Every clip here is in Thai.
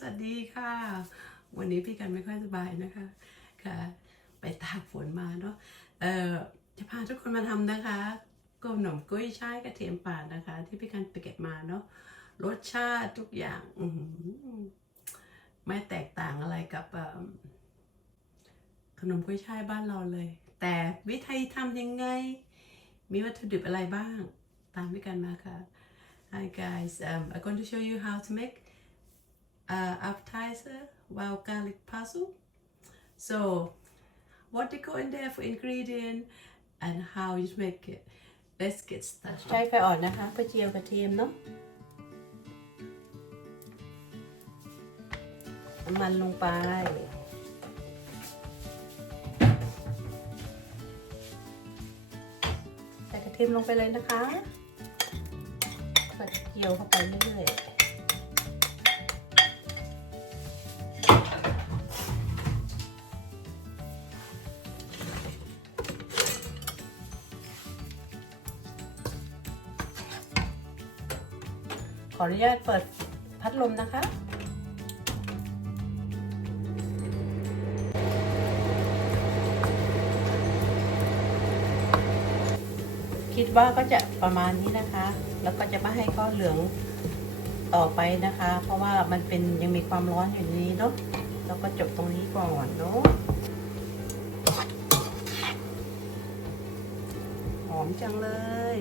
สวัสดีค่ะ วันนี้พี่กันไม่ค่อยสบายนะคะค่ะ ไปตากฝนมาเนาะเอ่อจะพาทุกคนมาทำนะคะขนมกุ้ยช่ายกระเทียมป่านะคะ ที่พี่กันไปเก็บมาเนาะรสชาติทุกอย่างอืไม่แตกต่างอะไรกับขนมกุ้ยช่ายบ้านเราเลย แต่วิธีทำยังไง มีวัตถุดิบอะไรบ้าง ตามพี่กันมาค่ะ Hi guys, um, I'm going to show you how to make uh, appetizer wild garlic puzzle. So, what they go in there for ingredient and how you make it. Let's get started. ใช้ไฟอ่อนนะคะเพื่อเจียวกระเทียมเนาะน้ำมันลงไปใส่กระเทียมลงไปเลยนะคะก็เจียวเข้าไปเรื่อยๆ ออนุญาตเปิดพัดลมนะคะ คิดว่าก็จะประมาณนี้นะคะ แล้วก็จะไม่ให้ก้อนเหลืองต่อไปนะคะ เพราะว่ามันเป็นยังมีความร้อนอยู่นนี้เนาะแล้วก็จบตรงนี้ก่อนเนาะหอมจังเลย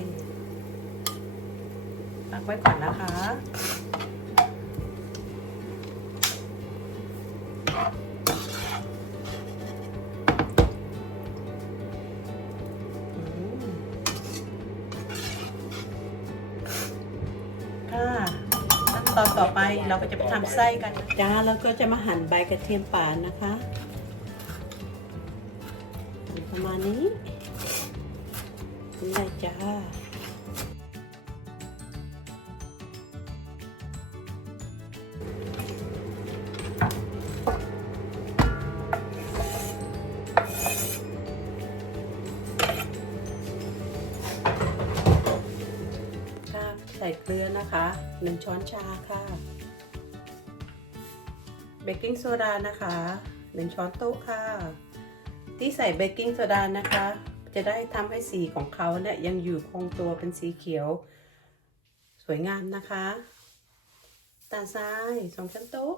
พักไว้ก่อนนะคะ ค่ะขั้นตอนต่อไปเราก็จะไปทำไส้กันนะจ้าแล้วก็จะมาหั่นใบกระเทียมป่านนะคะหั่นประมาณนี้นี่เลยจ้า ลือนะคะหนึ่งช้อนชาค่ะเบกกิ้งโซดานะคะหนึ่งช้อนโต๊ะค่ะ ที่ใส่เบกกิ้งโซดานะคะ จะได้ทำให้สีของเขาเนี่ยยังอยู่คงตัวเป็นสีเขียว สวยงามนะคะตาลทรายสองช้อนโต๊ะ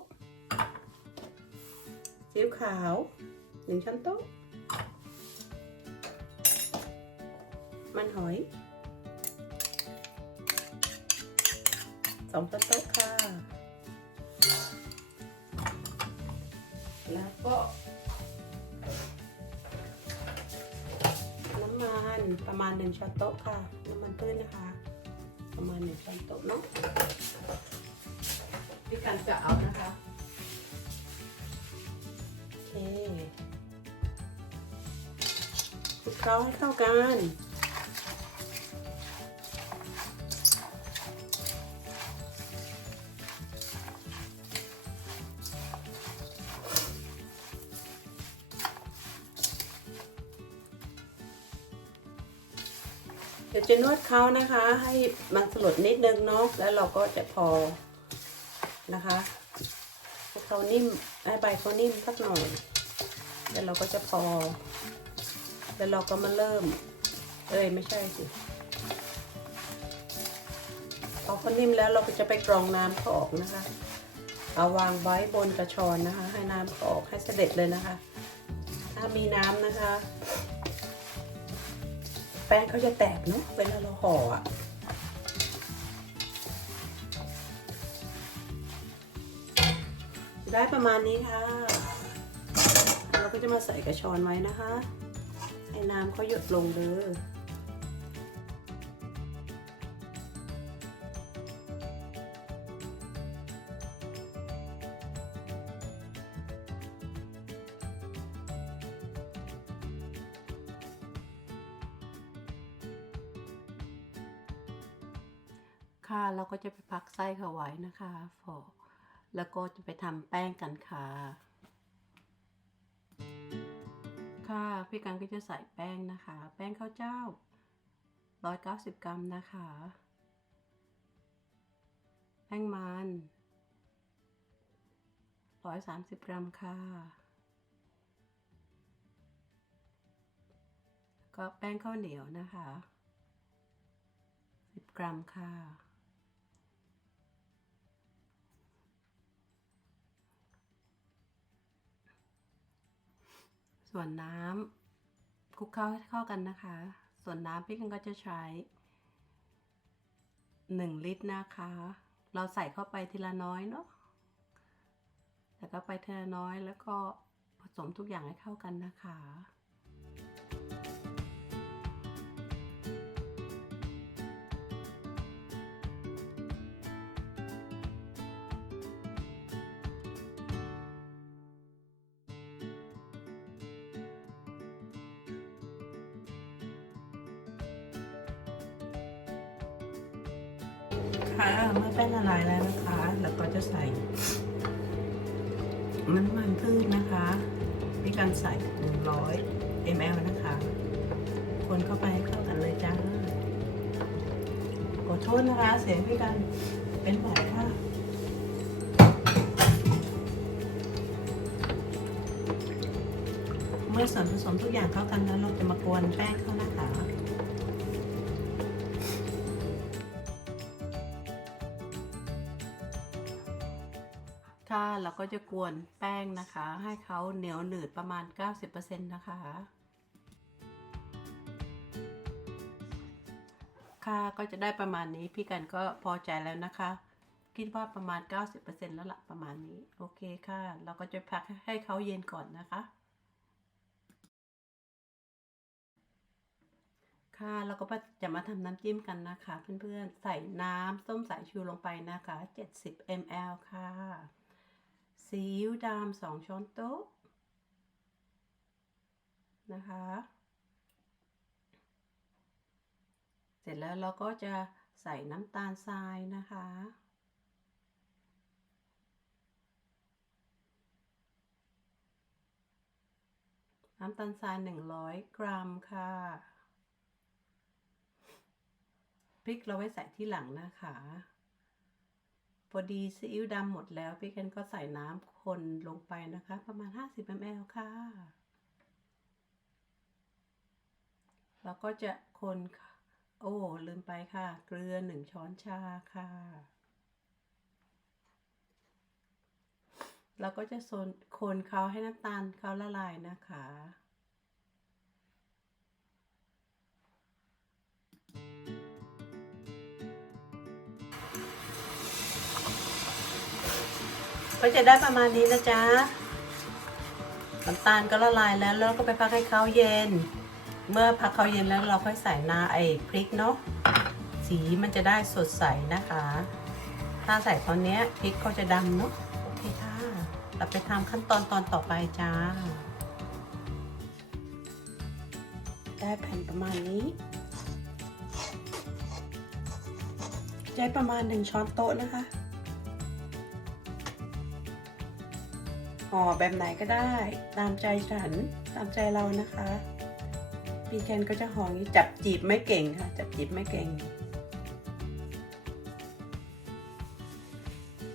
ซีอิ๊วขาวหนึ่งช้อนโต๊ะมันหอย สองช้อนโต๊ะค่ะ แล้วก็ น้ำมันประมาณหนึ่งช้อนโต๊ะค่ะ น้ำมันพืชนะคะ ประมาณหนึ่งช้อนโต๊ะเนาะพี่กันจะเอานะคะโอเคคลุกเคล้าให้เข้ากัน จะนวดเขานะคะ ให้มันสลดนิดนึงเนาะแล้วเราก็จะพอนะคะให้เขานิ่มให้ใบเขานิ่มสักหน่อย แล้วเราก็จะพอ แล้วเราก็มาเริ่ม เอ้ยไม่ใช่สิพอเขานิ่มแล้วเราก็จะไปกรองน้ำเขาออกนะคะ เอาวางไว้บนกระชอนนะคะ ให้น้ำเขาออกให้เสด็จเลยนะคะ ถ้ามีน้ำนะคะ แป้งเขาจะแตกเนาะเวลาเราห่ออะได้ประมาณนี้ค่ะ เราก็จะมาใส่กระชอนไว้นะคะ ให้น้ำเขาหยดลงเลย ค่ะ เราก็จะไปพักไส้เขาไว้นะคะฟอแล้วก็จะไปทำแป้งกันค่ะ ค่ะพี่กันก็จะใส่แป้งนะคะ แป้งข้าวเจ้า 190 กรัมนะคะ แป้งมันร้อยสามสิบกรัมค่ะ ก็แป้งข้าวเหนียวนะคะสิบกรัมค่ะ ส่วนน้ำคลุกเข้าให้เข้ากันนะคะ ส่วนน้ำพี่กันก็จะใช้ 1 ลิตรนะคะ เราใส่เข้าไปทีละน้อยเนาะแล้วก็ไปทีละน้อยแล้วก็ผสมทุกอย่างให้เข้ากันนะคะ คะเมื่อแป้งละลายแล้วนะคะ แล้วก็จะใส่น้ำมันพืชนะคะ มีการใส่ 100 ml นะคะ คนเข้าไปให้เข้ากันเลยจ้าขอโทษนะคะ เสียงพี่กันเป็นไหวค่ะเมื่อส่วนผสมทุกอย่างเข้ากันแล้วเราจะมากวนแป้งเข้านะคะ ค่ะ เราก็จะกวนแป้งนะคะ ให้เขาเหนียวหนืดประมาณ 90%นะคะ ค่ะก็จะได้ประมาณนี้พี่กันก็พอใจแล้วนะคะ คิดว่าประมาณ 90%แล้วละประมาณนี้ โอเคค่ะ เราก็จะพักให้เขาเย็นก่อนนะคะค่ะเราก็จะมาทำน้ำจิ้มกันนะคะ เพื่อนๆ ใส่น้ำส้มสายชูลงไปนะคะ 70 ml ค่ะ ซีอิ๊วดำสองช้อนโต๊ะนะคะ เสร็จแล้วเราก็จะใส่น้ำตาลทรายนะคะ น้ำตาลทราย 100 กรัมค่ะ พริกเราไว้ใส่ที่หลังนะคะ พอดีซีอิ๊วดำหมดแล้วพี่เคนก็ใส่น้ำคนลงไปนะคะ ประมาณ 50 ml ค่ะ แล้วก็จะคนค่ะ โอ้ ลืมไปค่ะ เกลือ 1 ช้อนชาค่ะ แล้วก็จะโซนคนเขาให้น้ำตาลเขาละลายนะคะ ก็จะได้ประมาณนี้นะจ๊ะน้ำตาลก็ละลายแล้วแล้วก็ไปพักให้เขาเย็น เมื่อพักเขาเย็นแล้วเราค่อยใส่นาไอ้พริกเนาะสีมันจะได้สดใสนะคะ ถ้าใส่ตอนนี้พริกก็จะดำเนาะโอเคค่ะเราไปทำขั้นตอนตอนต่อไปจ้า ได้แผ่นประมาณนี้ใช้ประมาณหนึ่งช้อนโต๊ะนะคะ ห่อแบบไหนก็ได้ ตามใจฉันตามใจเรานะคะพี่แคนก็จะห่องนี้จับจีบไม่เก่งค่ะ จับจีบไม่เก่ง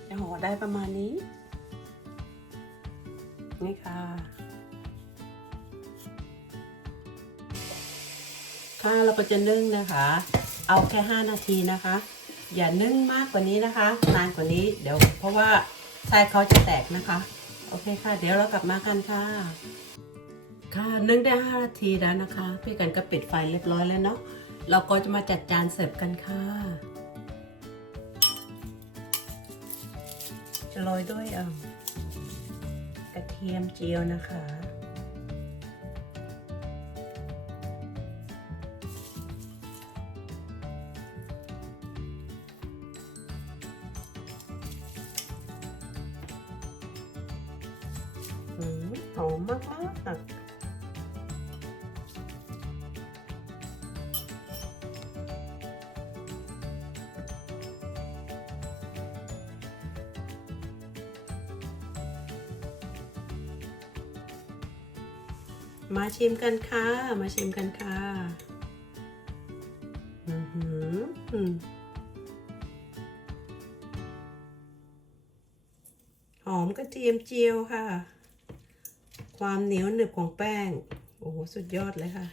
จะห่อได้ประมาณนี้นี่ค่ะค่ะเราก็จะนึ่งนะคะ เอาแค่ 5 นาทีนะคะ อย่านึ่งมากกว่านี้นะคะ นานกว่านี้เดี๋ยวเพราะว่าไส้เขาจะแตกนะคะ โอเคค่ะ เดี๋ยวเรากลับมากันค่ะ ค่ะนึ่งได้5นาทีแล้วนะคะ พี่กันก็ปิดไฟเรียบร้อยแล้วเนาะเราก็จะมาจัดจานเสิร์ฟกันค่ะ จะโรยด้วยกระเทียมเจียวนะคะ มาชิมกันค่ะ มาชิมกันค่ะ อือหืออืมหอมกระเทียมเจียวค่ะ ความเหนียวหนึบของแป้ง โอ้โห สุดยอดเลยค่ะ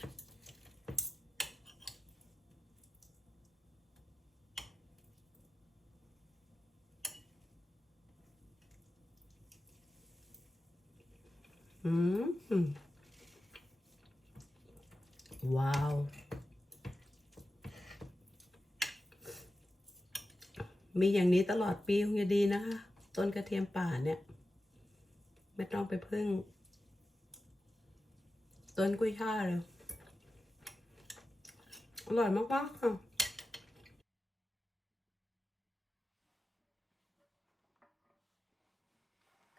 อืม ว้าว มีอย่างนี้ตลอดปีคงจะดีนะคะ ต้นกระเทียมป่าเนี่ย ไม่ต้องไปพึ่ง ต้นกุ้ยช่ายเลยอร่อยมากๆค่ะ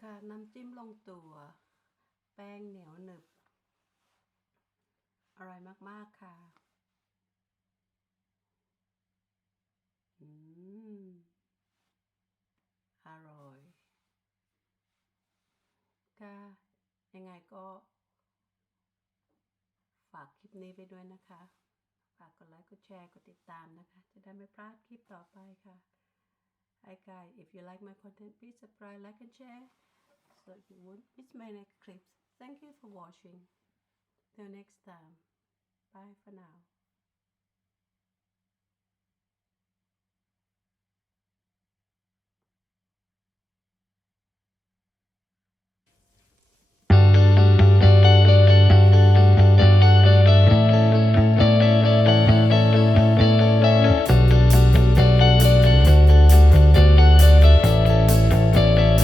ค่ะน้ำจิ้มลงตัว แป้งเหนียวหนึบ อร่อยมาก ๆ ค่ะ อืม อร่อย ค่ะ ยังไงก็ ฝากคลิปนี้ไปด้วยนะคะ ฝากกดไลค์ กดแชร์ กดติดตามนะคะ จะได้ไม่พลาดคลิปต่อไปค่ะ Hi guys, if you like my content, please subscribe, like and share so you won't miss my next clips. Thank you for watching. Till next time. Bye for now.